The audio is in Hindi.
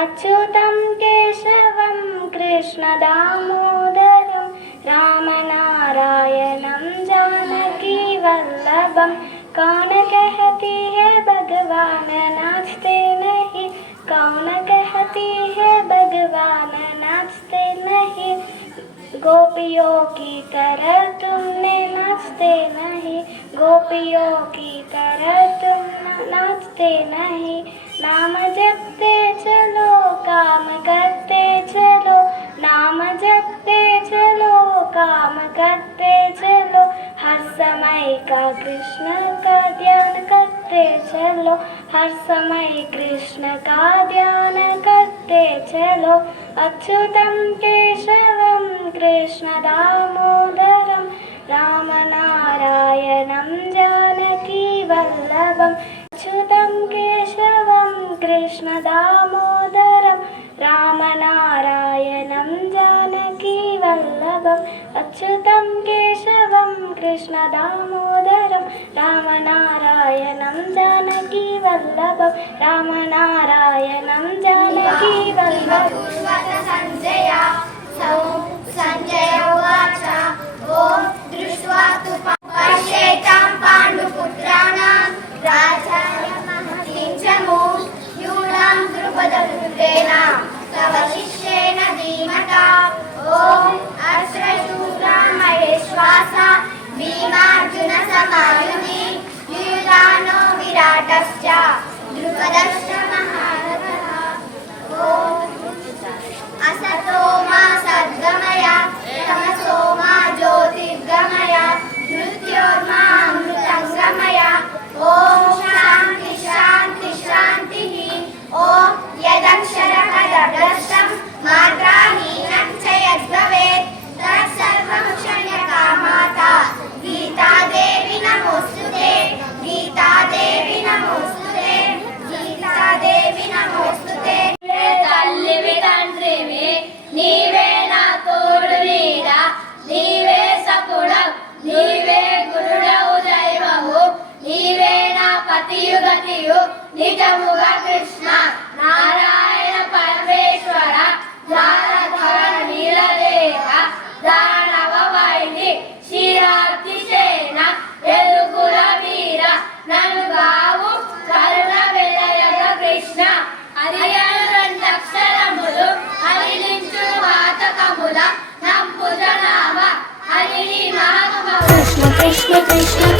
अच्युतं केशवं कृष्णदामोदरं, रामनारायणं जानकीवल्लभं कौन कहती है भगवान्, नाचते नहीं। कौन कहती है भगवान्, नाचते नहीं। गोपियों की तरह तुमने नाचते नहीं। गोपियों की तरह तुम नाचते नहीं। नाम जपते चल काम करते चलो हर समय का कृष्ण का ध्यान करते चलो हर समय कृष्ण का ध्यान करते चलो अच्युतम केशवम कृष्ण दामोदरम राम അച്യുതം കേശവം കൃഷ്ണദാമോദരം രാമനാരായണം ജാനകി വല്ലഭം രാമനാരായണം ജാനകി വല്ലഭം സഞ്ജയ. Krishna Krishna